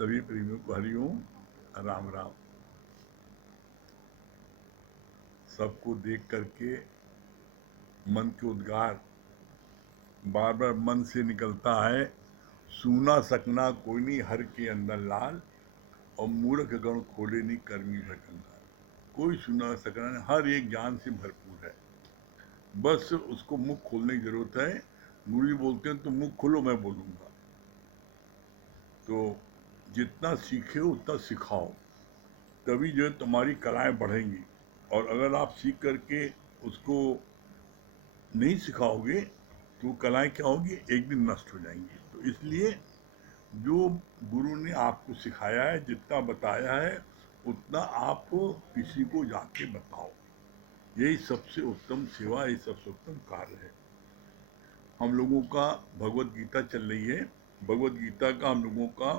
सभी प्रेमियों को हरिओम, राम राम। सबको देख करके मन के उद्गार बार बार मन से निकलता है। सूना सकना कोई नहीं हर के अंदर लाल, और मूर्ख गण खोले नहीं कर्मी भटंगार। कोई सुना सकना नहीं, हर एक ज्ञान से भरपूर है, बस उसको मुख खोलने की जरूरत है। गुरु जी बोलते हैं तो मुख खोलो, मैं बोलूंगा। तो जितना सीखे उतना सिखाओ, तभी जो है तुम्हारी कलाएं बढ़ेंगी। और अगर आप सीख करके उसको नहीं सिखाओगे तो कलाएं क्या होगी, एक दिन नष्ट हो जाएंगी। तो इसलिए जो गुरु ने आपको सिखाया है, जितना बताया है, उतना आप किसी को जाके बताओ। यही सबसे उत्तम सेवा, यही सबसे उत्तम कार्य है। हम लोगों का भगवत गीता चल रही है। भगवत गीता का हम लोगों का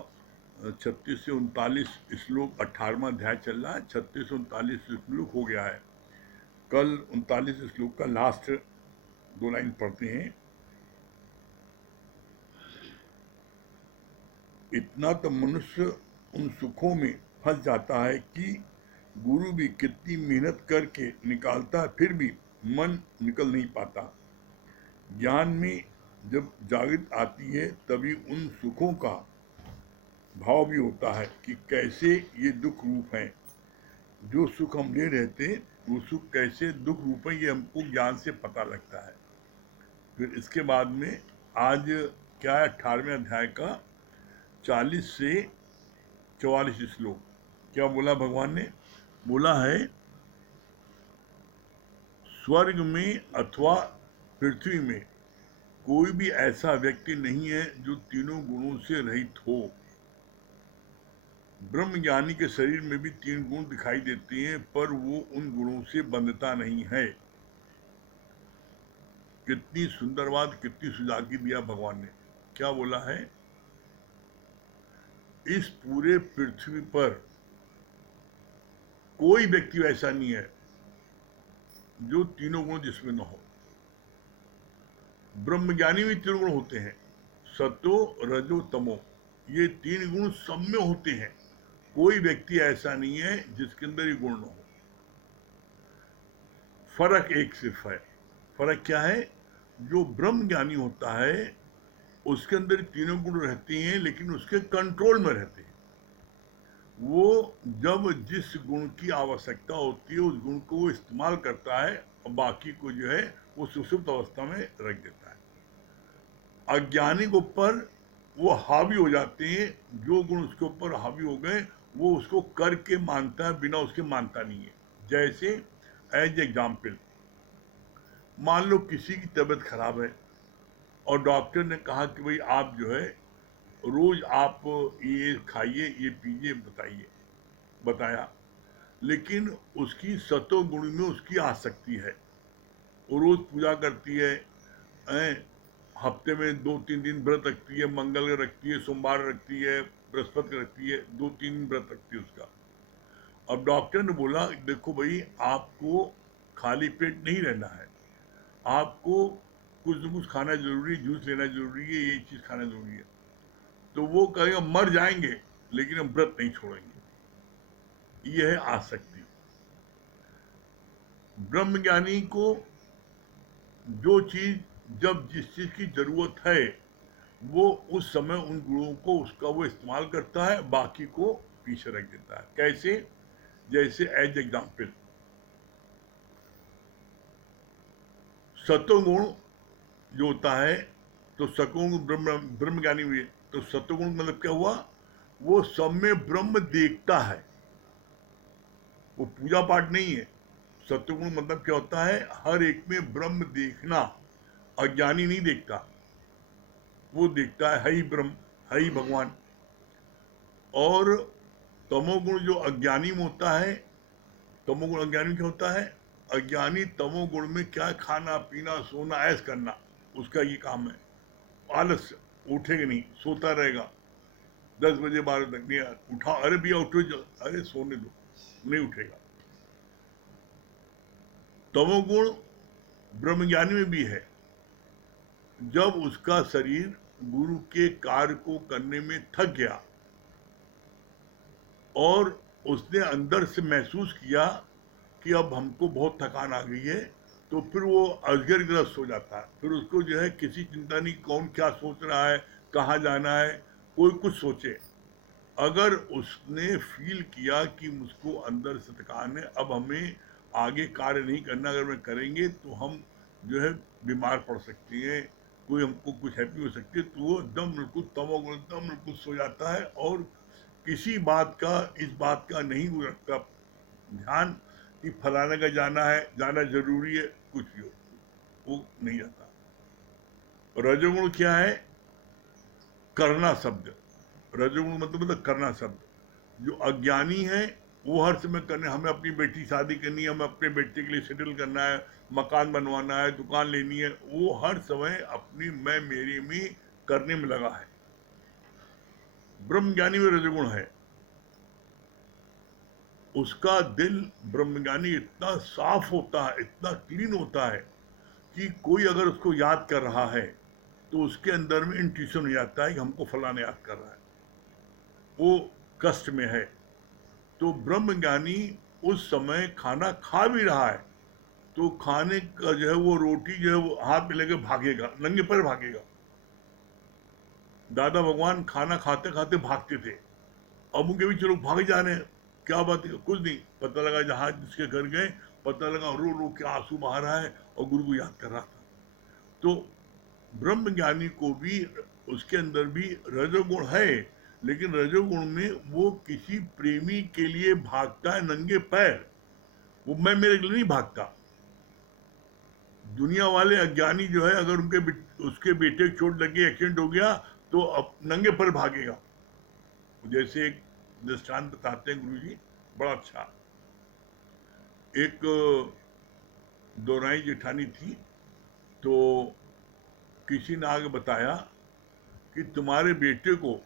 36 से 39 श्लोक 18वां अध्याय चल रहा है। 36 से 39 श्लोक हो गया है। कल 39 श्लोक का लास्ट 2 लाइन पढ़ते हैं। इतना तो मनुष्य उन सुखों में फंस जाता है कि गुरु भी कितनी मेहनत करके निकालता है, फिर भी मन निकल नहीं पाता। ज्ञान में जब जागृत आती है तभी उन सुखों का भाव भी होता है कि कैसे ये दुख रूप हैं। जो सुख हम ले रहे थे वो सुख कैसे दुख रूप है, ये हमको ज्ञान से पता लगता है। फिर इसके बाद में आज क्या है, 18वें अध्याय का 40 से 44 श्लोक। क्या बोला भगवान ने? बोला है, स्वर्ग में अथवा पृथ्वी में कोई भी ऐसा व्यक्ति नहीं है जो तीनों गुणों से रहित हो। ब्रह्म ज्ञानी के शरीर में भी 3 गुण दिखाई देते हैं, पर वो उन गुणों से बंधता नहीं है। कितनी सुंदर बात, कितनी सुजागी दिया भगवान ने। क्या बोला है, इस पूरे पृथ्वी पर कोई व्यक्ति ऐसा नहीं है जो तीनों गुण जिसमें न हो। ब्रह्मज्ञानी में 3 गुण होते हैं, सतो रजो तमो। ये 3 गुण सब में होते हैं। कोई व्यक्ति ऐसा नहीं है जिसके अंदर ये गुण न हो। फर्क एक सिर्फ है। फर्क क्या है? जो ब्रह्म ज्ञानी होता है उसके अंदर 3 गुण रहते हैं, लेकिन उसके कंट्रोल में रहते हैं। वो जब जिस गुण की आवश्यकता होती है उस गुण को वो इस्तेमाल करता है, और बाकी को जो है वो सुषुप्त अवस्था में रख देता है। अज्ञानी के ऊपर वो हावी हो जाते हैं। जो गुण उसके ऊपर हावी हो गए वो उसको करके मानता है, बिना उसके मानता नहीं है। जैसे एज एग्जाम्पल, मान लो किसी की तबीयत खराब है और डॉक्टर ने कहा कि भाई आप जो है रोज आप ये खाइए, ये पीजिए, बताया, लेकिन उसकी सतो गुण में उसकी आसक्ति है। वो रोज पूजा करती है, हफ्ते में 2-3 दिन व्रत रखती है, मंगल रखती है, सोमवार रखती है, बृहस्पति रखती है, 2-3 दिन व्रत रखती है उसका। अब डॉक्टर ने बोला, देखो भाई आपको खाली पेट नहीं रहना है, आपको कुछ न कुछ खाना जरूरी, जूस लेना जरूरी है, ये चीज खाना जरूरी है। तो वो कहेगा मर जाएंगे लेकिन हम व्रत नहीं छोड़ेंगे। ये है आसक्ति। ब्रह्मज्ञानी को जो चीज, जब जिस चीज की जरूरत है वो उस समय उन गुणों को उसका वो इस्तेमाल करता है, बाकी को पीछे रख देता है। कैसे? जैसे एज एग्जाम्पल, सतोगुण जो होता है, तो सतोगुण ब्रह्म ज्ञानी हुए। तो सतोगुण मतलब क्या हुआ, वो सब में ब्रह्म देखता है, वो पूजा पाठ नहीं है। सत्वगुण मतलब क्या होता है, हर एक में ब्रह्म देखना। अज्ञानी नहीं देखता, वो देखता है ही ब्रह्म, है ही भगवान। और तमोगुण जो अज्ञानी में होता है, तमोगुण अज्ञानी में क्या होता है, अज्ञानी तमोगुण में क्या, खाना पीना सोना ऐश करना, उसका ये काम है। आलस्य, उठेगा नहीं, सोता रहेगा 10 बजे 12 तक। नहीं उठा, अरे भैया उठो, अरे सोने दो, नहीं उठेगा। तमोगुण ब्रह्मज्ञानी में भी है। जब उसका शरीर गुरु के कार्य को करने में थक गया और उसने अंदर से महसूस किया कि अब हमको बहुत थकान आ गई है, तो फिर वो अजगर की तरह सो जाता है। फिर उसको जो है किसी चिंता नहीं, कौन क्या सोच रहा है, कहाँ जाना है, कोई कुछ सोचे। अगर उसने फील किया कि मुझको अंदर से थकान है, अब हमें आगे कार्य नहीं करना, अगर मैं करेंगे तो हम जो है बीमार पड़ सकते हैं, कोई हमको कुछ हैप्पी हो सकती है, तो वो एकदम बिल्कुल तमोगुण, एकदम बिल्कुल सो जाता है और किसी बात का, इस बात का नहीं वो रखता ध्यान कि फलाने का जाना है, जाना जरूरी है, कुछ भी हो, वो नहीं जाता। रजोगुण क्या है? करना शब्द। रजोगुण मतलब करना शब्द। जो अज्ञानी है वो हर समय करने, हमें अपनी बेटी शादी करनी है, हमें अपने बेटे के लिए सेटल करना है, मकान बनवाना है, दुकान लेनी है, वो हर समय अपनी मैं मेरी में करने में लगा है। ब्रह्मज्ञानी में रजोगुण है, उसका दिल ब्रह्मज्ञानी इतना साफ होता है, इतना क्लीन होता है कि कोई अगर उसको याद कर रहा है तो उसके अंदर में इंट्यूशन हो जाता है कि हमको फलाना याद कर रहा है, वो कष्ट में है। तो ब्रह्मज्ञानी उस समय खाना खा भी रहा है तो खाने का जो है वो रोटी जो है वो हाथ में लेके भागेगा, नंगे पैर भागेगा। दादा भगवान खाना खाते खाते भागते थे। अब उनके भी चलो भाग जा रहे हैं, क्या बात है, कुछ नहीं, पता लगा जहां जिसके घर गए, पता लगा रो रो के आंसू बहा रहा है और गुरु को याद कर रहा था। तो ब्रह्म ज्ञानी को भी उसके अंदर भी रजोगुण है, लेकिन रजोगुण में वो किसी प्रेमी के लिए भागता है नंगे पैर, वो मैं मेरे के लिए नहीं भागता। दुनिया वाले अज्ञानी जो है, अगर उसके बेटे को चोट लगी, एक्सीडेंट हो गया, तो अब नंगे पैर भागेगा। जैसे एक दृष्टांत बताते हैं गुरु जी, बड़ा अच्छा। एक दोराई जेठानी थी, तो किसी ने आगे बताया कि तुम्हारे बेटे को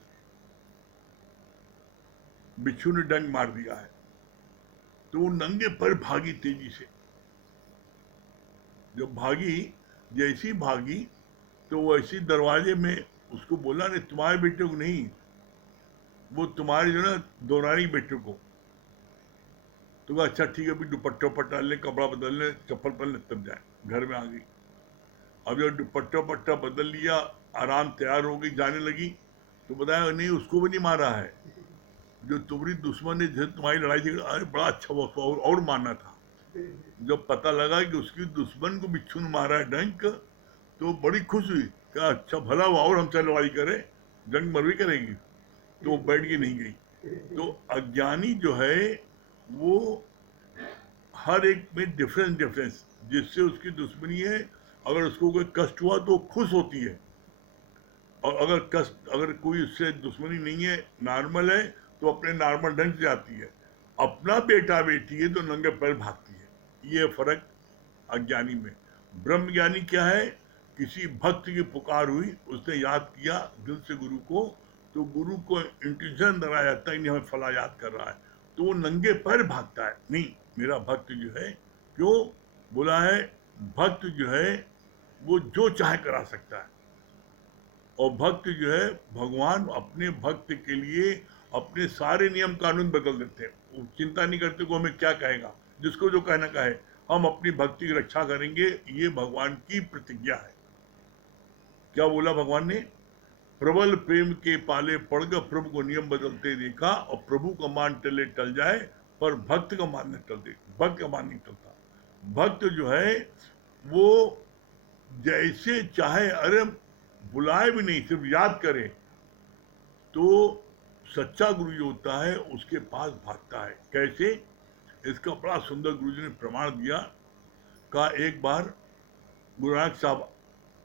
बिच्छू ने डंक मार दिया है। तो वो नंगे पैर भागी तेजी से। जब भागी, जैसी भागी, तो वो ऐसी दरवाजे में उसको बोला, नहीं तुम्हारे बेटे को नहीं, वो तुम्हारे जो ना दोरानी बेटे को। तो कहा अच्छा ठीक है, अभी दुपट्टा उपट्टा ले, कपड़ा बदल ले, चप्पल पहन ले, तब जाए। घर में आ गई। अब जब दुपट्टा उपट्टा बदल लिया, आराम तैयार हो गई, जाने लगी, तो बताया नहीं उसको भी नहीं मारा है, जो तुम्हारी दुश्मन ने जैसे तुम्हारी लड़ाई थी, अरे बड़ा अच्छा हुआ उसको और मारना था। जब पता लगा कि उसकी दुश्मन को बिच्छू ने मारा है डंक, तो बड़ी खुश हुई, क्या अच्छा भला हुआ और हमसे लड़ाई करे, जंग मर भी करेगी। तो वो बैठ के नहीं गई। तो अज्ञानी जो है वो हर एक में डिफरेंस डिफरेंस, जिससे उसकी दुश्मनी है, अगर उसको कोई कष्ट हुआ तो खुश होती है, और अगर कष्ट, अगर कोई उससे दुश्मनी नहीं है, नॉर्मल है, तो अपने नॉर्मल ढंग से आती है। अपना बेटा बेटी है तो नंगे पैर भागती है। ये फर्क अज्ञानी में। ब्रह्म ज्ञानी क्या है? किसी भक्त की पुकार हुई, उसने याद किया दिल से गुरु को, तो गुरु को इंट्यूशन दरा जाता है, नहीं हमें फला याद कर रहा है, तो वो नंगे पैर भागता है, नहीं मेरा भक्त जो है, क्यों बोला है, भक्त जो है वो जो चाहे करा सकता है। और भक्त जो है, भगवान अपने भक्त के लिए अपने सारे नियम कानून बदल देते हैं। वो चिंता नहीं करते को हमें क्या कहेगा, जिसको जो कहना कहे, हम अपनी भक्ति की रक्षा करेंगे, ये भगवान की प्रतिज्ञा है। क्या बोला भगवान ने? प्रबल प्रेम के पाले पड़कर प्रभु को नियम बदलते देखा, और प्रभु का मान टले टल जाए, पर भक्त का मान न टल दे। भक्त का मान नहीं टलता। भक्त जो है वो जैसे चाहे, अरे बुलाए भी नहीं, सिर्फ याद करे, तो सच्चा गुरु जो होता है उसके पास भागता है। कैसे? इसका बड़ा सुंदर गुरुजी ने प्रमाण दिया। का एक बार गुरु नानक साहब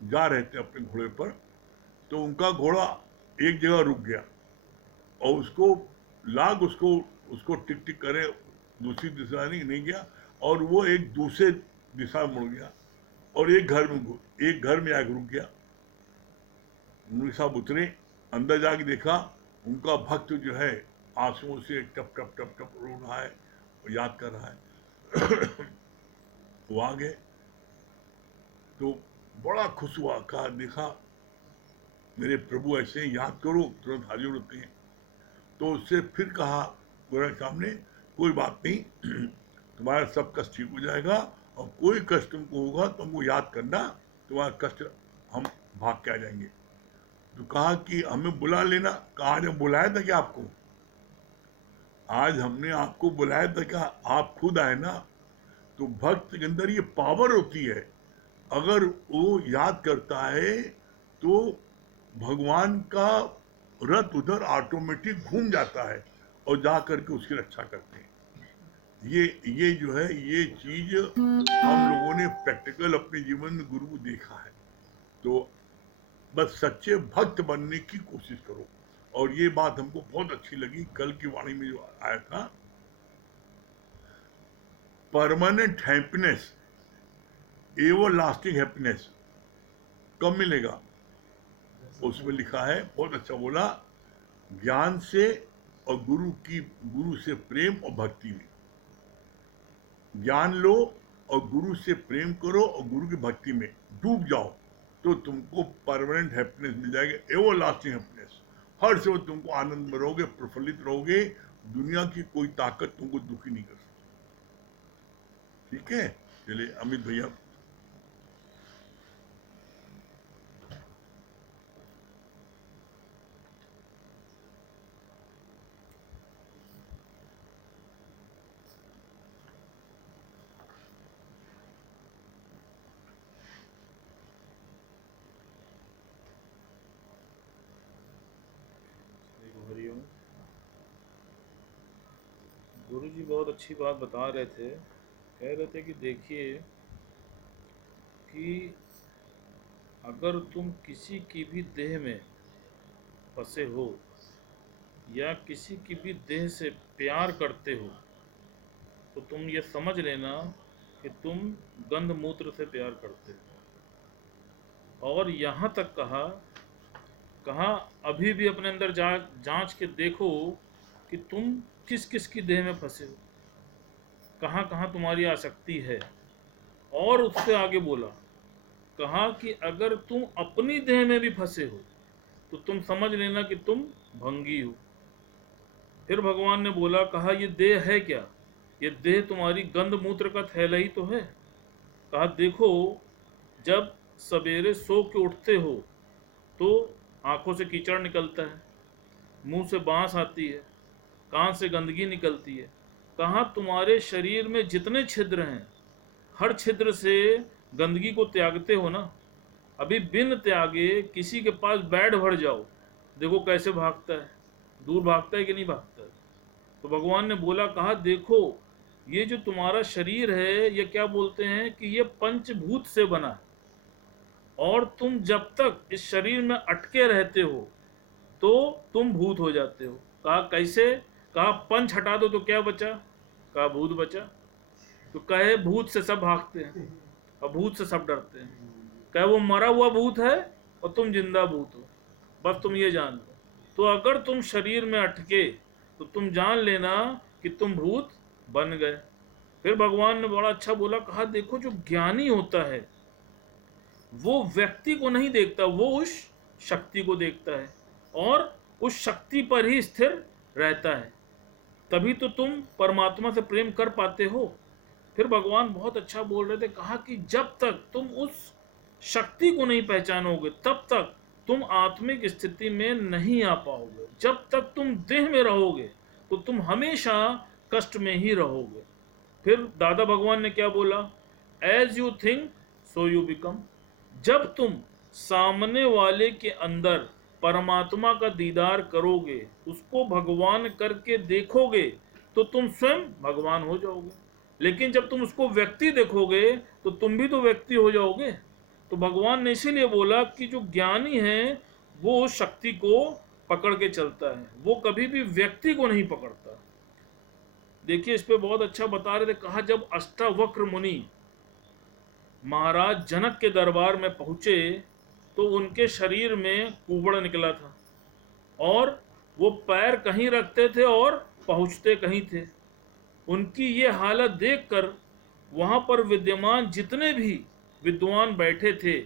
जा रहे थे अपने घोड़े पर, तो उनका घोड़ा एक जगह रुक गया, और उसको लाग उसको उसको टिक टिक करे, दूसरी दिशा नहीं गया, और वो एक दूसरे दिशा में मुड़ गया, और एक घर में आके रुक गया। मुनि साहब उतरे, अंदर जाके देखा, उनका भक्त जो है आंसुओं से टप टप टप टप रो रहा है और याद कर रहा है। वो आ गए तो बड़ा खुश हुआ, कहा देखा मेरे प्रभु ऐसे याद करो तुरंत हाजिर होते हैं। तो उससे फिर कहा गोरख सामने, कोई बात नहीं, तुम्हारा सब कष्ट ठीक हो जाएगा, और कोई कष्ट तुमको होगा तो हमको याद करना, तुम्हारा कष्ट हम भाग के आ जाएंगे। तो कहा कि हमें बुला लेना। कहा जब बुलाया था क्या आपको? आज हमने आपको बुलाया था क्या? आप खुद आए ना। तो भक्त के अंदर ये पावर होती है, अगर वो याद करता है तो भगवान का रथ उधर ऑटोमेटिक घूम जाता है और जा करके उसकी रक्षा करते हैं। ये जो है, ये चीज हम लोगों ने प्रैक्टिकल अपने जीवन में गुरु को देखा है। तो बस सच्चे भक्त बनने की कोशिश करो। और ये बात हमको बहुत अच्छी लगी कल की वाणी में जो आया था, permanent happiness, ever lasting happiness कब मिलेगा? उसमें लिखा है, बहुत अच्छा बोला, ज्ञान से और गुरु से प्रेम और भक्ति में। ज्ञान लो और गुरु से प्रेम करो और गुरु की भक्ति में डूब जाओ, तो तुमको परमानेंट हैप्पीनेस मिल जाएगा, एवर लास्टिंग हैप्पीनेस। हर समय तुमको आनंद में रहोगे, प्रफुल्लित रहोगे, दुनिया की कोई ताकत तुमको दुखी नहीं कर सकती। ठीक है, चलिए अमित भैया। हरिओम। गुरु जी बहुत अच्छी बात बता रहे थे, कह रहे थे कि देखिए कि अगर तुम किसी की भी देह में फंसे हो या किसी की भी देह से प्यार करते हो, तो तुम ये समझ लेना कि तुम गंध मूत्र से प्यार करते हो। और यहाँ तक कहा अभी भी अपने अंदर जांच के देखो कि तुम किस किस की देह में फंसे हो, कहाँ कहाँ तुम्हारी आसक्ति है। और उससे आगे बोला, कहा कि अगर तुम अपनी देह में भी फंसे हो तो तुम समझ लेना कि तुम भंगी हो। फिर भगवान ने बोला, कहा ये देह है क्या? ये देह तुम्हारी गंध मूत्र का थैला ही तो है। कहा देखो, जब सवेरे सो के उठते हो तो आंखों से कीचड़ निकलता है, मुंह से बांस आती है, कान से गंदगी निकलती है। कहा तुम्हारे शरीर में जितने छिद्र हैं, हर छिद्र से गंदगी को त्यागते हो ना। अभी बिन त्यागे किसी के पास बैठ भर जाओ, देखो कैसे भागता है, दूर भागता है कि नहीं भागता है। तो भगवान ने बोला, कहा देखो ये जो तुम्हारा शरीर है, ये क्या बोलते हैं कि ये पंचभूत से बना है, और तुम जब तक इस शरीर में अटके रहते हो तो तुम भूत हो जाते हो। कहा कैसे? कहा पंच हटा दो तो क्या बचा? कहा भूत बचा। तो कहे भूत से सब भागते हैं और भूत से सब डरते हैं। कहे वो मरा हुआ भूत है और तुम जिंदा भूत हो, बस तुम ये जान लो। तो अगर तुम शरीर में अटके तो तुम जान लेना कि तुम भूत बन गए। फिर भगवान ने बड़ा अच्छा बोला, कहा देखो जो ज्ञानी होता है वो व्यक्ति को नहीं देखता, वो उस शक्ति को देखता है और उस शक्ति पर ही स्थिर रहता है, तभी तो तुम परमात्मा से प्रेम कर पाते हो। फिर भगवान बहुत अच्छा बोल रहे थे, कहा कि जब तक तुम उस शक्ति को नहीं पहचानोगे तब तक तुम आत्मिक स्थिति में नहीं आ पाओगे। जब तक तुम देह में रहोगे तो तुम हमेशा कष्ट में ही रहोगे। फिर दादा भगवान ने क्या बोला, as you think so you become. जब तुम सामने वाले के अंदर परमात्मा का दीदार करोगे, उसको भगवान करके देखोगे, तो तुम स्वयं भगवान हो जाओगे। लेकिन जब तुम उसको व्यक्ति देखोगे तो तुम भी तो व्यक्ति हो जाओगे। तो भगवान ने इसीलिए बोला कि जो ज्ञानी है वो उस शक्ति को पकड़ के चलता है, वो कभी भी व्यक्ति को नहीं पकड़ता। देखिए इस पे बहुत अच्छा बता रहे थे, कहा जब अष्टावक्र मुनि महाराज जनक के दरबार में पहुंचे तो उनके शरीर में कुबड़ निकला था और वो पैर कहीं रखते थे और पहुंचते कहीं थे। उनकी ये हालत देखकर वहां पर विद्यमान जितने भी विद्वान बैठे थे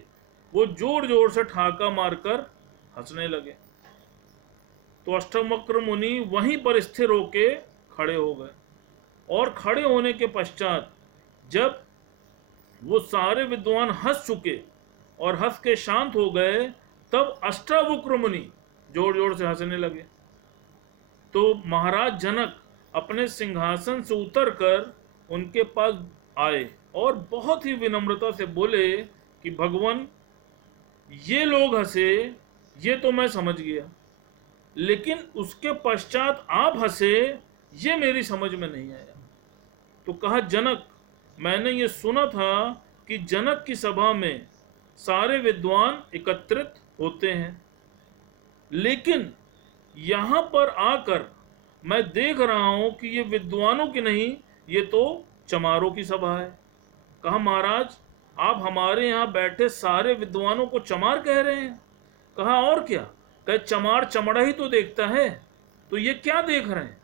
वो जोर जोर से ठाका मारकर हंसने लगे। तो अष्टवक्र मुनि वहीं पर स्थिर होके खड़े हो गए। और खड़े होने के पश्चात जब वो सारे विद्वान हंस चुके और हंस के शांत हो गए, तब अष्टावक्र मुनि जोर जोर से हंसने लगे। तो महाराज जनक अपने सिंहासन से उतरकर उनके पास आए और बहुत ही विनम्रता से बोले कि भगवान, ये लोग हंसे ये तो मैं समझ गया, लेकिन उसके पश्चात आप हंसे ये मेरी समझ में नहीं आया। तो कहा, जनक, मैंने ये सुना था कि जनक की सभा में सारे विद्वान एकत्रित होते हैं, लेकिन यहां पर आकर मैं देख रहा हूं कि ये विद्वानों की नहीं, ये तो चमारों की सभा है। कहा, महाराज, आप हमारे यहां बैठे सारे विद्वानों को चमार कह रहे हैं? कहा, और क्या? कहे, चमार चमड़ा ही तो देखता है, तो ये क्या देख रहे हैं?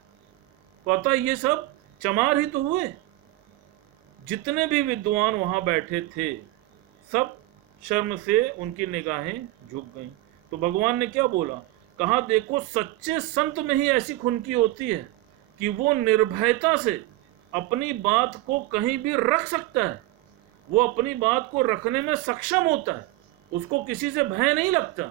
पता ये सब चमार ही तो हुए। जितने भी विद्वान वहां बैठे थे सब शर्म से उनकी निगाहें झुक गईं। तो भगवान ने क्या बोला? कहा, देखो, सच्चे संत में ही ऐसी खुनकी होती है कि वो निर्भयता से अपनी बात को कहीं भी रख सकता है। वो अपनी बात को रखने में सक्षम होता है, उसको किसी से भय नहीं लगता।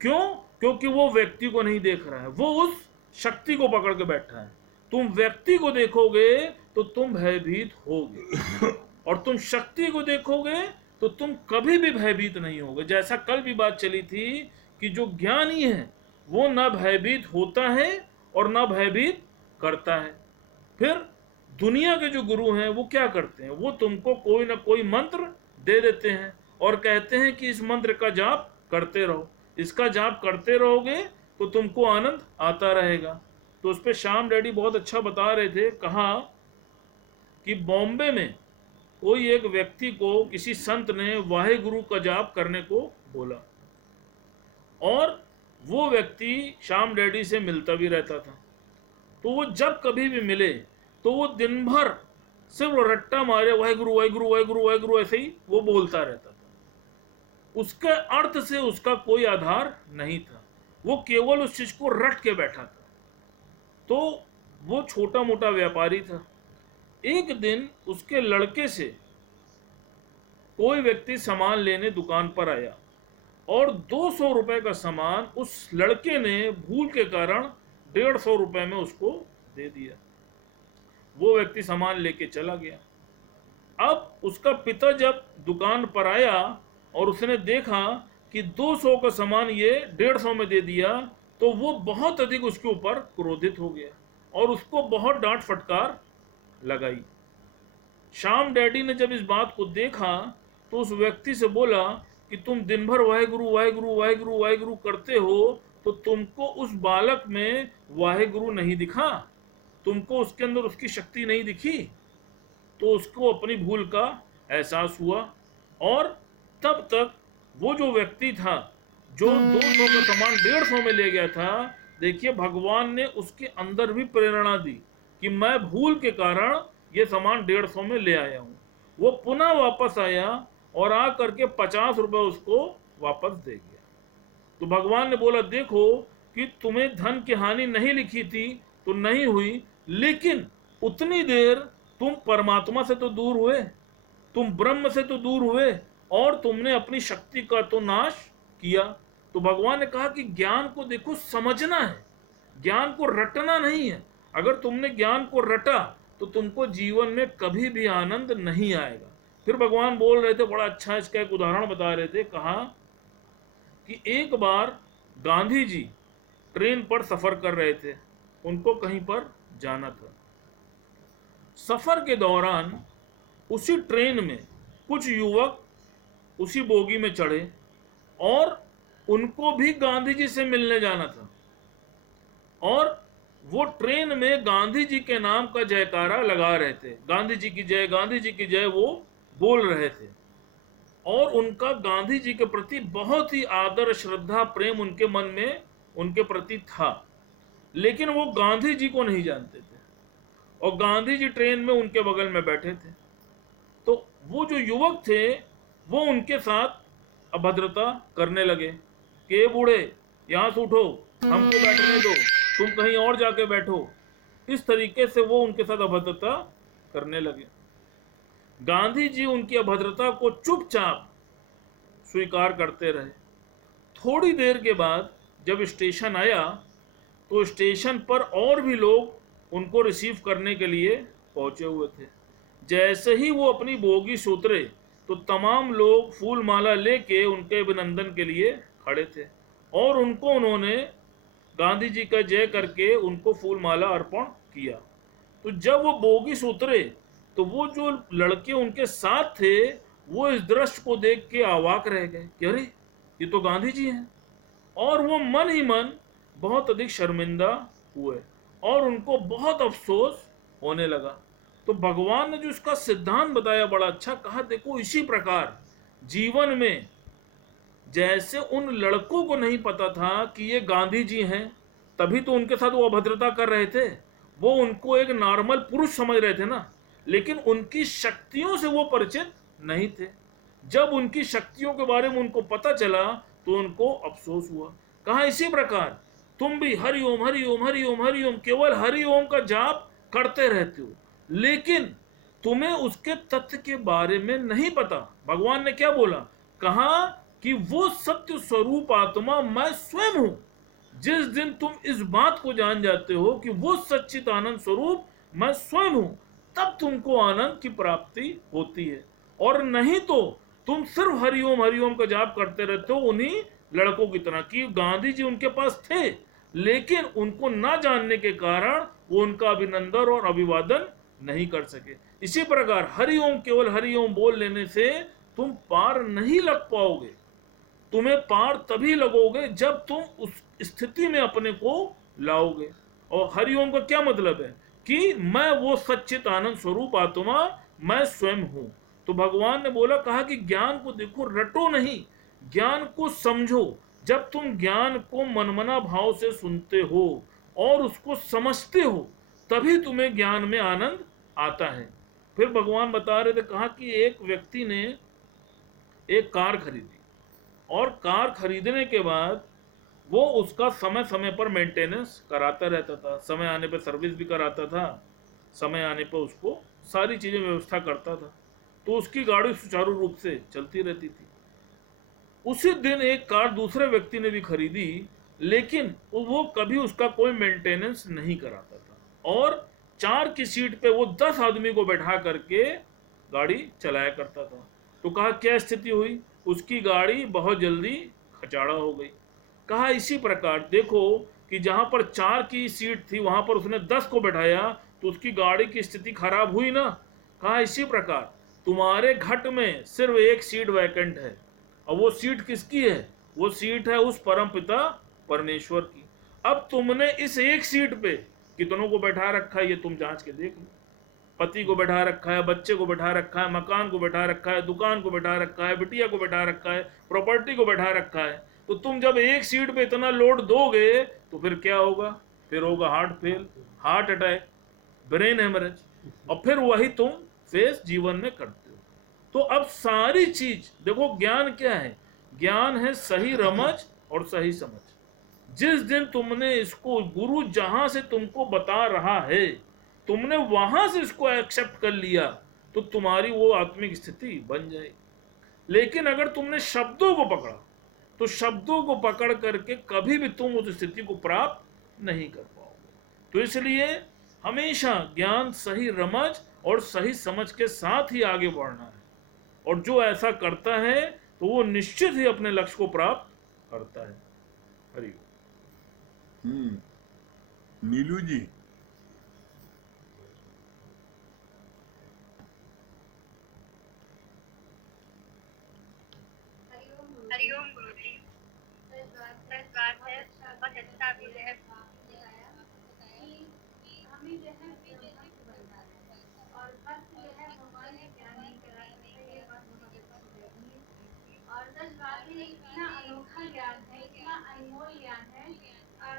क्यों? क्योंकि वो व्यक्ति को नहीं देख रहा है, वो उस शक्ति को पकड़ के बैठा है। तुम व्यक्ति को देखोगे तो तुम भयभीत होगे, और तुम शक्ति को देखोगे तो तुम कभी भी भयभीत नहीं होगे। जैसा कल भी बात चली थी कि जो ज्ञानी है वो न भयभीत होता है और न भयभीत करता है। फिर दुनिया के जो गुरु हैं वो क्या करते हैं? वो तुमको कोई ना कोई मंत्र दे देते हैं और कहते हैं कि इस मंत्र का जाप करते रहो, इसका जाप करते रहोगे तो तुमको आनंद आता रहेगा। तो उस पर श्याम डैडी बहुत अच्छा बता रहे थे। कहा कि बॉम्बे में कोई एक व्यक्ति को किसी संत ने वाहे गुरु का जाप करने को बोला, और वो व्यक्ति श्याम डैडी से मिलता भी रहता था। तो वो जब कभी भी मिले तो वो दिन भर सिर्फ रट्टा मारे वाहे गुरु वाहे गुरु वाहे गुरु वाहे गुरु ऐसे ही वो बोलता रहता था। उसके अर्थ से उसका कोई आधार नहीं था, वो केवल उस चीज को रट के बैठा था। तो वो छोटा मोटा व्यापारी था। एक दिन उसके लड़के से कोई व्यक्ति सामान लेने दुकान पर आया और 200 रुपए का सामान उस लड़के ने भूल के कारण 150 रुपए में उसको दे दिया। वो व्यक्ति सामान लेके चला गया। अब उसका पिता जब दुकान पर आया और उसने देखा कि 200 का सामान ये 150 में दे दिया, तो वो बहुत अधिक उसके ऊपर क्रोधित हो गया और उसको बहुत डांट फटकार लगाई। श्याम डैडी ने जब इस बात को देखा तो उस व्यक्ति से बोला कि तुम दिन भर वाहेगुरु वाहेगुरु वाहेगुरु वाहेगुरु करते हो, तो तुमको उस बालक में वाहेगुरु नहीं दिखा? तुमको उसके अंदर उसकी शक्ति नहीं दिखी? तो उसको अपनी भूल का एहसास हुआ, और तब तक वो जो व्यक्ति था जो 200 का सामान 150 में ले गया था, देखिए भगवान ने उसके अंदर भी प्रेरणा दी कि मैं भूल के कारण ये सामान 150 में ले आया हूं। वो पुनः वापस आया और आ करके 50 रुपए उसको वापस दे गया। तो भगवान ने बोला, देखो कि तुम्हें धन की हानि नहीं लिखी थी तो नहीं हुई, लेकिन उतनी देर तुम परमात्मा से तो दूर हुए, तुम ब्रह्म से तो दूर हुए, और तुमने अपनी शक्ति का तो नाश किया। तो भगवान ने कहा कि ज्ञान को देखो समझना है, ज्ञान को रटना नहीं है। अगर तुमने ज्ञान को रटा तो तुमको जीवन में कभी भी आनंद नहीं आएगा। फिर भगवान बोल रहे थे, बड़ा अच्छा इसका एक उदाहरण बता रहे थे। कहा कि एक बार गांधी जी ट्रेन पर सफर कर रहे थे, उनको कहीं पर जाना था। सफर के दौरान उसी ट्रेन में कुछ युवक उसी बोगी में चढ़े और उनको भी गांधी जी से मिलने जाना था, और वो ट्रेन में गांधी जी के नाम का जयकारा लगा रहे थे, गांधी जी की जय, गांधी जी की जय वो बोल रहे थे, और उनका गांधी जी के प्रति बहुत ही आदर श्रद्धा प्रेम उनके मन में उनके प्रति था। लेकिन वो गांधी जी को नहीं जानते थे, और गांधी जी ट्रेन में उनके बगल में बैठे थे। तो वो जो युवक थे वो उनके साथ अभद्रता करने लगे कि बूढ़े, यहां से उठो, हमको बैठने दो, तुम कहीं और जाके बैठो। इस तरीके से वो उनके साथ अभद्रता करने लगे। गांधी जी उनकी अभद्रता को चुपचाप स्वीकार करते रहे। थोड़ी देर के बाद जब स्टेशन आया तो स्टेशन पर और भी लोग उनको रिसीव करने के लिए पहुंचे हुए थे। जैसे ही वो अपनी बोगी से उतरे तो तमाम लोग फूल माला लेके उनके अभिनंदन के लिए खड़े थे और उन्होंने गांधी जी का जय करके उनको फूल माला अर्पण किया। तो जब वो बोगी से उतरे तो वो जो लड़के उनके साथ थे वो इस दृश्य को देख के अवाक रह गए कि अरे ये तो गांधी जी हैं। और वो मन ही मन बहुत अधिक शर्मिंदा हुए और उनको बहुत अफसोस होने लगा। तो भगवान ने जो इसका सिद्धांत बताया बड़ा अच्छा कहा, देखो इसी प्रकार जीवन में जैसे उन लड़कों को नहीं पता था कि ये गांधी जी हैं, तभी तो उनके साथ वो अभद्रता कर रहे थे, वो उनको एक नॉर्मल पुरुष समझ रहे थे ना, लेकिन उनकी शक्तियों से वो परिचित नहीं थे। जब उनकी शक्तियों के बारे में उनको पता चला तो उनको अफसोस हुआ। कहा इसी प्रकार तुम भी हरि ओम हरि ओम हरि ओम हरि ओम केवल हरि ओम का जाप करते रहते हो, लेकिन तुम्हें उसके तथ्य के बारे में नहीं पता। भगवान ने क्या बोला, कहा कि वो सत्य स्वरूप आत्मा मैं स्वयं हूं। जिस दिन तुम इस बात को जान जाते हो कि वो सच्चित आनंद स्वरूप मैं स्वयं हूं, तब तुमको आनंद की प्राप्ति होती है। और नहीं तो तुम सिर्फ हरिओम का जाप करते रहते हो उन्हीं लड़कों की तरह। कि गांधी जी उनके पास थे, लेकिन उनको ना जानने के कारण वो उनका अभिनंदन और अभिवादन नहीं कर सके। इसी प्रकार हरिओम केवल हरिओम बोल लेने से तुम पार नहीं लग पाओगे। तुम्हें पार तभी लगोगे जब तुम उस स्थिति में अपने को लाओगे। और हरिओम का क्या मतलब है कि मैं वो सच्चित आनंद स्वरूप आत्मा मैं स्वयं हूं। तो भगवान ने बोला, कहा कि ज्ञान को देखो, रटो नहीं, ज्ञान को समझो। जब तुम ज्ञान को मनमना भाव से सुनते हो और उसको समझते हो, तभी तुम्हें ज्ञान में आनंद आता है। फिर भगवान बता रहे थे, कहा कि एक व्यक्ति ने एक कार खरीदी और कार खरीदने के बाद वो उसका समय समय पर मेंटेनेंस कराता रहता था, समय आने पर सर्विस भी कराता था, समय आने पर उसको सारी चीजें व्यवस्था करता था, तो उसकी गाड़ी सुचारू रूप से चलती रहती थी। उसी दिन एक कार दूसरे व्यक्ति ने भी खरीदी, लेकिन वो कभी उसका कोई मेंटेनेंस नहीं कराता था और 4 की सीट पे वो 10 आदमी को बैठा करके गाड़ी चलाया करता था। तो कहा क्या स्थिति हुई, उसकी गाड़ी बहुत जल्दी खचाड़ा हो गई। कहा इसी प्रकार देखो कि जहां पर 4 की सीट थी वहां पर उसने 10 को बैठाया तो उसकी गाड़ी की स्थिति खराब हुई ना। कहा इसी प्रकार तुम्हारे घट में सिर्फ एक सीट वैकेंट है, और वो सीट किसकी है, वो सीट है उस परम पिता परमेश्वर की। अब तुमने इस एक सीट पे कितनों को बैठा रखा है ये तुम जांच के देख लो। पति को बैठा रखा है, बच्चे को बैठा रखा है, मकान को बैठा रखा है, दुकान को बैठा रखा है, बिटिया को बैठा रखा है, प्रॉपर्टी को बैठा रखा है। तो तुम जब एक सीट पे इतना लोड दोगे तो फिर क्या होगा, फिर होगा heart fail, heart attack, brain haemorrhage, और फिर वही तुम फेस जीवन में करते हो। तो अब सारी चीज देखो, ज्ञान क्या है, ज्ञान है सही रमज और सही समझ। जिस दिन तुमने इसको, गुरु जहां से तुमको बता रहा है, तुमने वहां से इसको एक्सेप्ट कर लिया तो तुम्हारी वो आत्मिक स्थिति बन जाएगी। लेकिन अगर तुमने शब्दों को पकड़ा तो शब्दों को पकड़ करके कभी भी तुम उस स्थिति को प्राप्त नहीं कर पाओगे। तो इसलिए हमेशा ज्ञान सही रमज और सही समझ के साथ ही आगे बढ़ना है, और जो ऐसा करता है तो वो निश्चित ही अपने लक्ष्य को प्राप्त करता है। हरि नीलू जी, हरिओम गुरु जी। सच बात है, बहुत अच्छा भी है। हमें जो है और भक्त जो है भगवान से ज्ञान नहीं करा सकते, ये बात बहुत अच्छी लगी। और सच बात है, इतना अनोखा ज्ञान है, इतना अनमोल ज्ञान है, और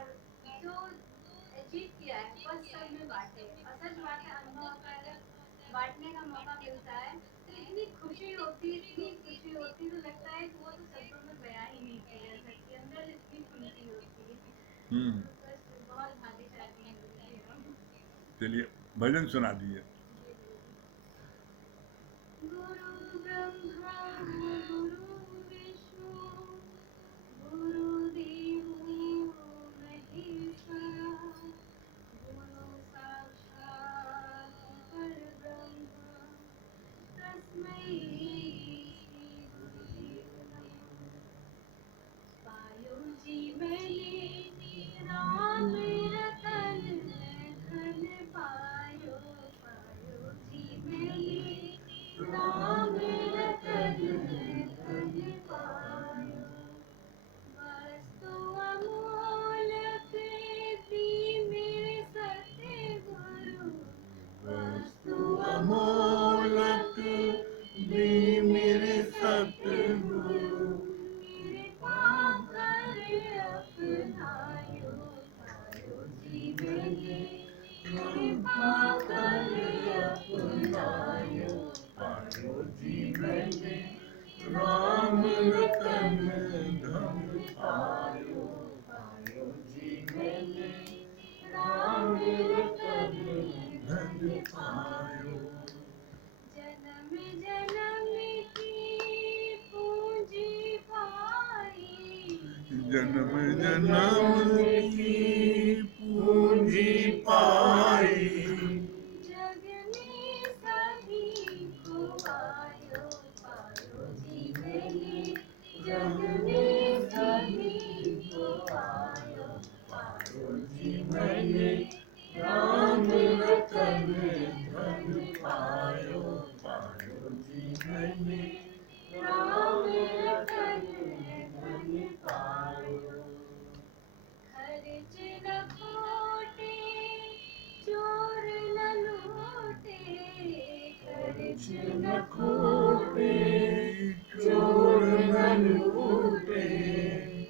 जो अचीव किया है बस सब में बांटे। और सच बात है, अनुभव का अगर बांटने का मौका मिलता है तो इतनी खुशी होती तो लगता है कि वो तो शब्दों में बयां ही नहीं की जा सकती, अंदर इतनी खुशी होती है। हम्म तो बस बहुत भाग्यशाली हैं गुरु जी हम। चलिए भजन सुना दीजिए। गुरु ब्रह्मा गुरु विष्णु गुरुदेवो महेश्वरा गुरु साक्षात् परब्रह्म तस्मै श्री गुरुदेव नमः। पायो जी मैंने राम रतन धन पायो पायो जी मैंने राम रतन धन पायो वस्तु अमूल्य दी मेरे सतगुरु वस्तु अमोलक दी मेरे सतगुरु मेरे पाकर अपनायो पायो जी मैंने मेरे पाकर अपनायो पायो जी मैंने राम रतन धन पायो पायो जी मैंने राम रतन धन पायो जन्म जन्म की पूंजी पाई जन्म जन्म की पूंजी पाई जग में सभी को आयो पायो जी मैंने जग में सभी को आयो पायो जी मैंने राम रतन धन पायो पायो जी मैंने राम रतन धन पायो खर्च न खोटे चोर न लूटे खर्च न खोटे चोर न लूटे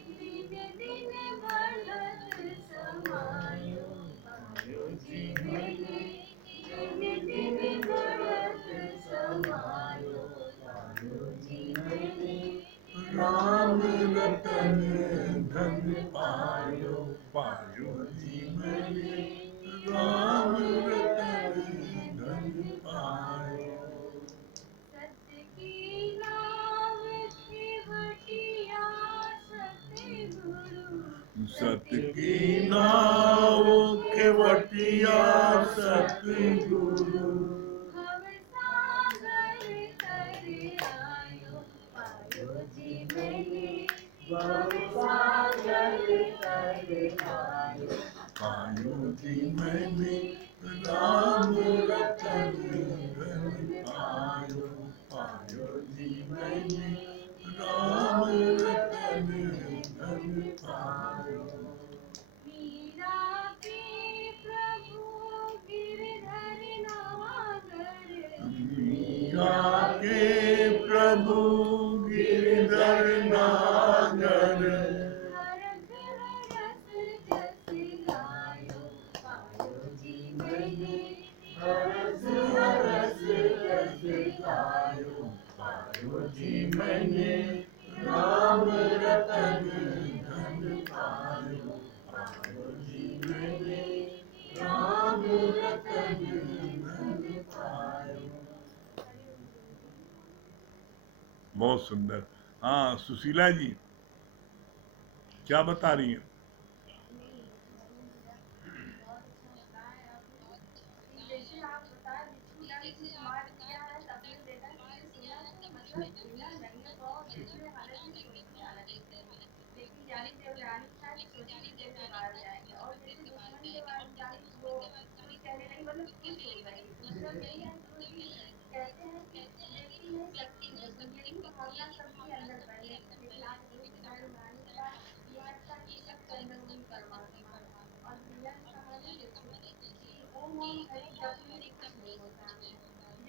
दिन दिन बढ़त समायो पायो जी मैंने दिन दिन बढ़त समायो पायो जी मैंने राम रतन धन पायो पायो जी मैंने राम रतन धन पायो सत्य की नाव केवटिया सतगुरु सत्य की नाव केवटिया सतगुरु भव सागर तर आयो पायो जी मैंने भव सागर तर आयो पायो जी मैंने राम रतन धन पायो पायो जी मैंने राम रतन धन पायो मीरा के प्रभु गिरधर नागर मीरा के प्रभु गिरधर नागर हरख रस जस गायो पायो जी मैंने हरस जस गायो पायो जी मैंने राम रतन धन पायो पायो जी मैंने राम रतन धन पायो। बहुत सुंदर। हाँ सुशीला जी क्या बता रही हैं? जैसे आप बताए बिच्छू डाल की स्मार्ट किया है तभी देखा कि सुना तो मतलब बिना नंगे पाँव देखने वाले भी सोचने वाला लेकिन जानी देवरानी था कि सोचने देर के बाद जाएंगे और जैसे दुश्मन के बाद जानी वो कुछ कहने लगी मतलब खुश हो गई मतलब यही है तो कि कहते हैं कि व्यक्ति है शक्ति है तो यही भावना सबके अंदर पहले जैसे आप लोग देवरानी का ये लगता है कि सबके अंदर वही परमात्मा है और विलन कहानी देखिए कि ओम ओम हरि जपने से कुछ नहीं होता है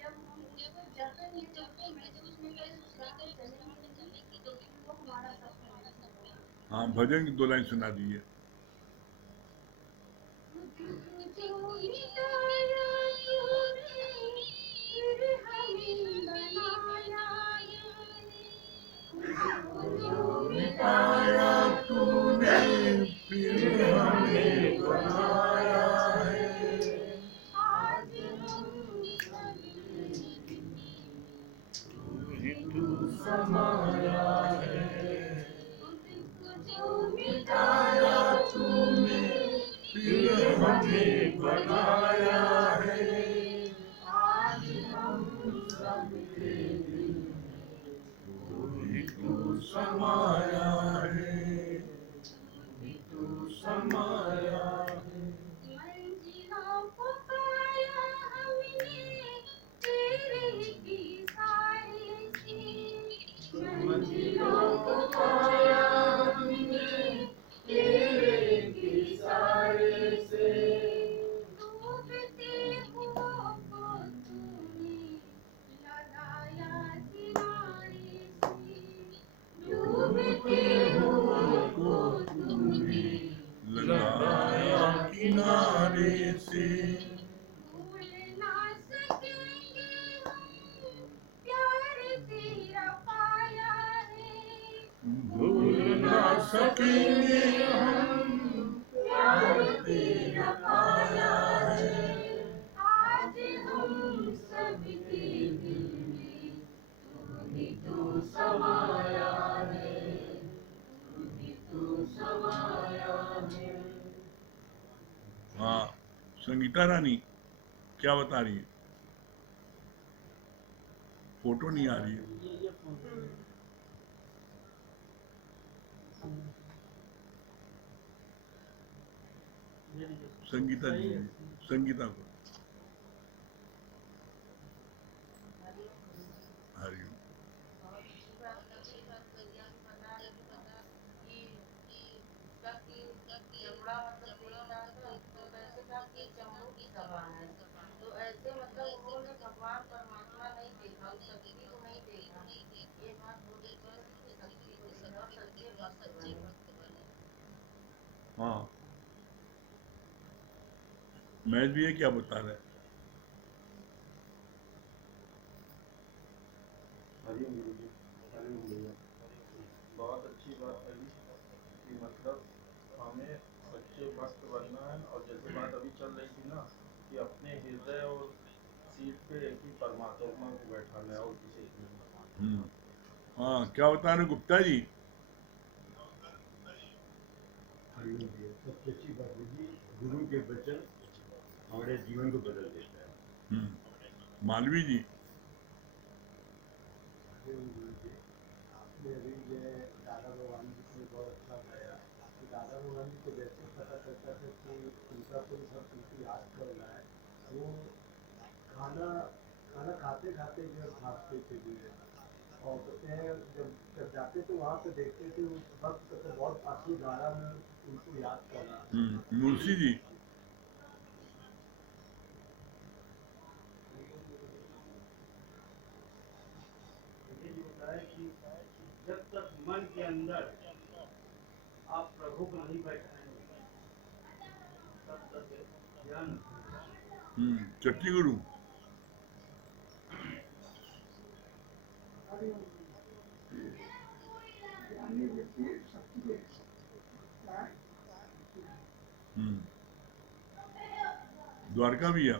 जब हम उसको जपेंगे तो उसको महसूस नहीं करेंगे उस राह पे चलेंगे नहीं तो फिर वो हमारा सफल नहीं होगा हाँ भजन की 2 लाइन सुना दीजिए। जो मिटाया तूने फिर हमें बनाया जो मिटाया तूने फिर हमें बनाया है समाया है। खुद को जो मिटाया तूने फिर हमें बनाया है। आज हम सबके दिल तू समाया है, तू समाया है। मंजिलों को पाया हमने तेरे ही साए से। मंजिलों को पाया हमने तेरे ही साए से। डूबते हुओं को तूने लगाया किनारे से। डूबते हुओं को तूने लगाया किनारे से। भूल ना सकेंगे हम प्यार तेरा पाया है। भूल ना सकेंगे हम प्यार तेरा पाया है। आज हम सबके दिल में तू ही तू समाया है। तू ही तू समाया है। हाँ, संगीता रानी क्या बता रही है? फोटो नहीं आ रही है। संगीता जी, संगीता को हरिओम। जबड़ा मतलब देख रहा था तो कैसे था कि जम्बू की सभा है, तो ऐसे मतलब उन्होंने भगवान परमात्मा नहीं देखा, उस शक्ति को नहीं देखा। ये बात बहुत अच्छी लगी कि शक्ति को देखा और सच्चे भक्त बने। हाँ, मैच भी है, क्या बता रहे हैं? हरिओम गुरुजी, हरिओम भैया। बहुत अच्छी बात लगी कि मतलब हमें सच्चे भक्त बनना है, और जैसे बात अभी चल रही थी ना कि अपने हृदय और सीट पे एक ही परमात्मा को बैठाना है और किसी को नहीं। हाँ, क्या बता रहे गुप्ता जी? हरिओम भैया, सबसे अच्छी बात है जी, गुरु के वचन हमारे जीवन को बदल देता है। मालवी जी, हरिओम गुरु जी, आपने अभी जो दादा भगवान जी को बहुत अच्छा बताया कि दादा भगवान जी को जैसे पता चलता था कि उनका कोई भक्त उनको याद कर रहा है, वो खाना खाना खाते खाते जो भागते थे जी। और कहते हैं जब जब जाते तो वहाँ पे देखते थे उस भक्त को बहुत आंसू धारा में उनको याद कर रहा है। मुंशी जी, ये जो होता है कि जब तक मन के अंदर आप प्रभु को नहीं बैठाएंगे तब तक ज्ञान चट्टी गुरु, द्वारका भैया,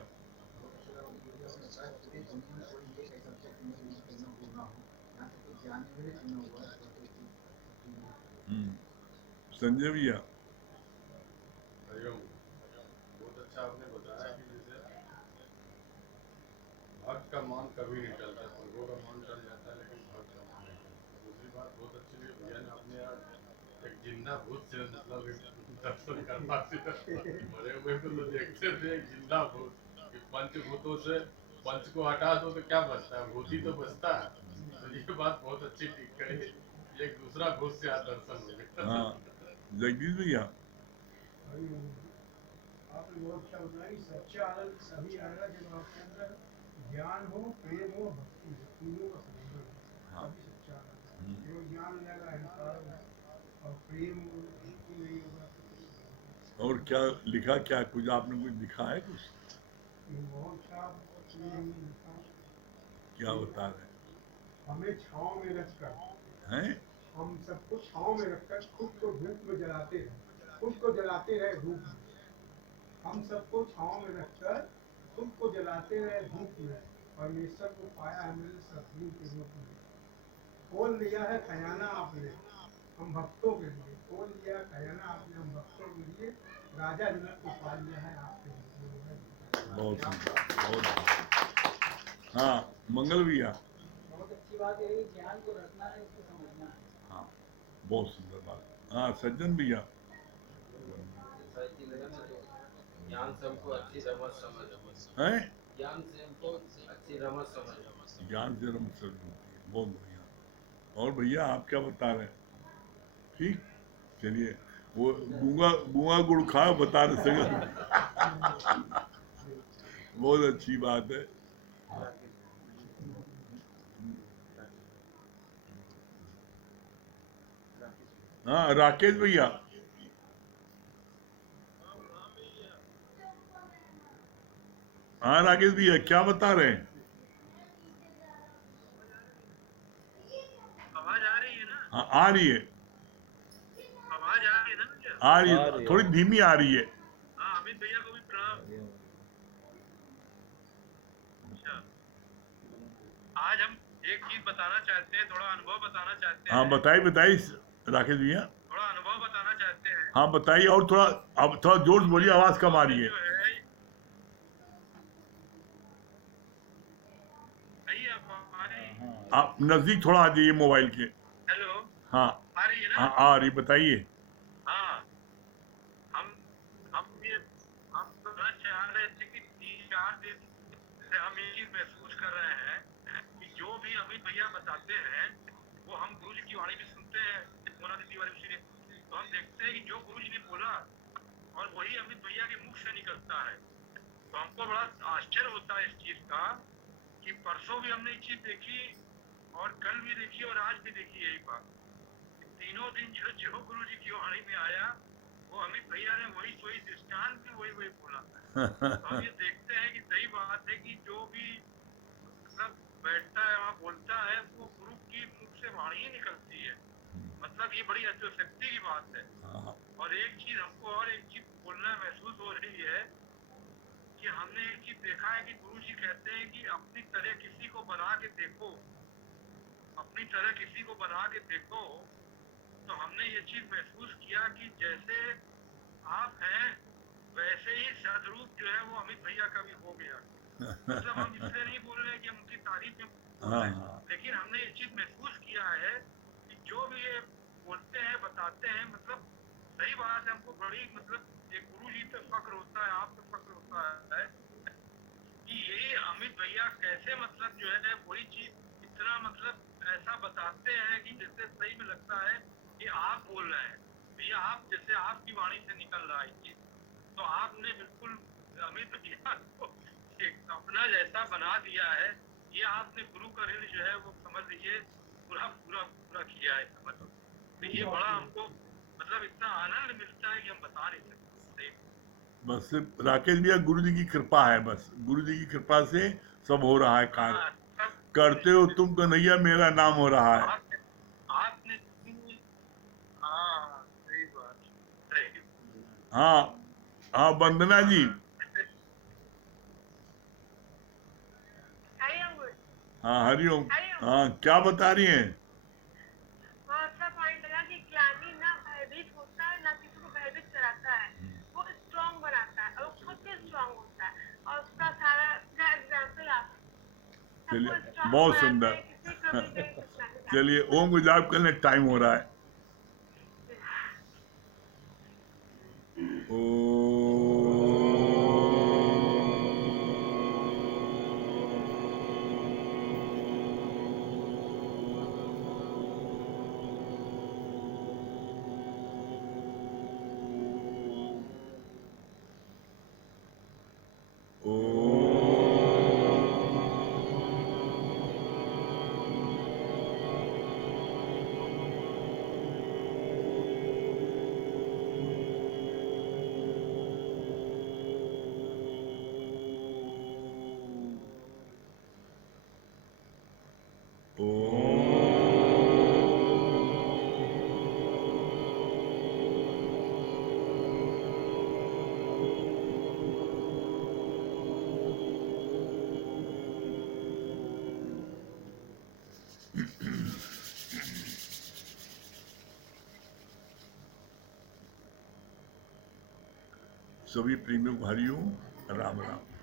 संजय भैया, हरिओम। बहुत अच्छा आपने बताया कि जैसे भक्त का मान कभी नहीं टलता, प्रभु का मान टल जाता है लेकिन भक्त का मान नहीं टलता। दूसरी बात बहुत अच्छी लगी भैया ने, अपने आज एक जिंदा भूत से मतलब एक दर्शन करवा दिया। मरे हुए को तो देखते थे, एक जिंदा भूत कि पंचभूतों से पंच को हटा दो तो क्या बचता है, भूत ही तो बचता है। तो ये बात बहुत अच्छी ठीक कही, एक दूसरा भूत से आज दर्शन हो गया। हाँ, जगदीश भैया, आपने बहुत अच्छा बताया कि सच्चा आनंद तभी आएगा जब आपके अंदर ज्ञान हो, प्रेम हो, भक्ति हो, तीनों का संयोजन हो, हाँ। तभी सच्चा आनंद। केवल ज्ञान हो जाएगा, अहंकार होगा और प्रेम और भक्ति नहीं होगा तो कुछ नहीं होगा। और क्या लिखा, क्या कुछ आपने कुछ दिखा है कुछ? ये बहुत अच्छा ये हमने लिखा। क्या बता रहे हमें छाँव में रखकर, हैं? हम सबको छाँव में रखकर खुद को धूप में जलाते रहे, खुद को जलाते रहे धूप में। हम सबको छाँव में रखकर खुद को जलाते रहे धूप में, परमेश्वर को पाया है मैंने सद्गुरु के रूप में। खोल लिया है खजाना आपने हम भक्तों के लिए, खोल लिया खजाना आपने हम भक्तों के लिए, राजा जनक को पा लिया है आपके लिए। बहुत सुंदर, बहुत सुंदर। हाँ मंगल भैया। बहुत अच्छी बात है, ज्ञान को रखना है, उसको समझना है। हाँ बहुत सुंदर बात। हाँ सज्जन भैया। ऐसा कि लगा ना तो ज्ञान से हमको अच्छी रमत समझ होती है। हैं ज्ञान से हमको अच्छी रमत समझ होती है। ज्ञान से रमत समझ होती है, बहुत बढ़िया। और भैया आप क्या बता रहे हैं? ठीक, चलिए वो गूंगा गूंगा गुड़ खा बता रहे सके। बहुत अच्छी बात है। हाँ राकेश भैया। हाँ राकेश भैया क्या बता रहे हैं? आवाज आ रही है ना? हाँ आ रही है, आवाज आ रही है ना भैया? आ रही आ है, रही है। थोड़ी धीमी आ रही है। हाँ अमित भैया को भी प्रणाम। अच्छा, आज हम एक चीज बताना चाहते हैं, थोड़ा अनुभव बताना चाहते हाँ हैं। बताइए बताइए राकेश भैया। थोड़ा अनुभव बताना चाहते हैं। हाँ बताइए, और थोड़ा अब थोड़ा जोर से बोलिए, आवाज कम आ रही है। जो है सही है हमारी। आप नजदीक थोड़ा आ जाइए मोबाइल के। हेलो, हाँ आ रही है ना? हाँ आ रही, बताइए। हाँ, हम ये हम कहना चाह रहे थे कि 3-4 दिन से हम ये चीज महसूस कर रहे हैं कि जो भी अमित भैया बताते हैं वो हम गुरु जी की वाणी भी सुनते हैं, मोना दीदी वाली उसी ने, तो हम देखते हैं कि जो गुरु जी ने बोला और वही अमित भैया के मुख से निकलता है। तो हमको बड़ा आश्चर्य होता है इस चीज का कि परसों भी हमने एक चीज देखी और कल भी देखी और आज भी देखी यही बात। तीनों दिन जो गुरु जी की वाणी में आया वो अमित भैया ने वही दृष्टांत भी वही बोला। तो हम ये देखते हैं कि सही बात है कि जो भी मतलब बैठता है वहाँ बोलता है वो गुरु की मुख से वाणी ही निकलती है। मतलब ये बड़ी अतिशक्ति की बात है। और एक चीज हमको और एक चीज बोलना महसूस हो रही है कि हमने एक चीज देखा है कि गुरु जी कहते हैं कि अपनी तरह किसी को बना के देखो, अपनी तरह किसी को बना के देखो। तो हमने ये चीज महसूस किया कि जैसे आप हैं वैसे ही सदरूप जो है वो अमित भैया का भी हो गया। मतलब हम इसलिए नहीं बोल रहे हैं कि हम उनकी तारीफ में बोल रहे हैं, लेकिन हमने ये चीज महसूस किया है कि जो भी ये बोलते हैं बताते हैं, मतलब सही बात है। हमको बड़ी मतलब एक गुरु जी पे फक्र होता है, आप पे फक्र होता है कि यही अमित भैया कैसे मतलब जो है वही चीज इतना मतलब ऐसा बताते हैं कि जैसे सही में लगता है कि आप बोल रहे हैं भैया, आप जैसे आपकी वाणी से निकल रहा है चीज। तो आपने बिल्कुल अमित भैया को एक अपना जैसा बना दिया है। ये आपने गुरु का ऋण जो है वो समझ लीजिए पूरा पूरा पूरा किया है, समझ। तो ये बड़ा हमको मतलब इतना आनंद मिलता है कि हम बता नहीं सकते। बस सिर्फ राकेश भैया गुरु जी की कृपा है, बस गुरु जी की कृपा से सब हो रहा है कार्य। हाँ, सब करते हो तुम कन्हैया, मेरा नाम हो रहा है। आपने हाँ सही बात, सही। हाँ हाँ वंदना जी। हाँ हरिओम। हाँ क्या बता रही हैं? अच्छा पॉइंट लगा कि ज्ञानी ना भयभीत होता है ना किसी को भयभीत कराता है, वो स्ट्रांग बनाता है और खुद भी स्ट्रांग होता है। और उसका सारा का एग्जाम्पल आप चलिए strong बहुत बनाते सुंदर। हैं, किसी को भी कहीं कुछ नहीं करते। चलिए ओम को जाप करने टाइम हो रहा है। सभी प्रेमियों को हरिओम, राम राम।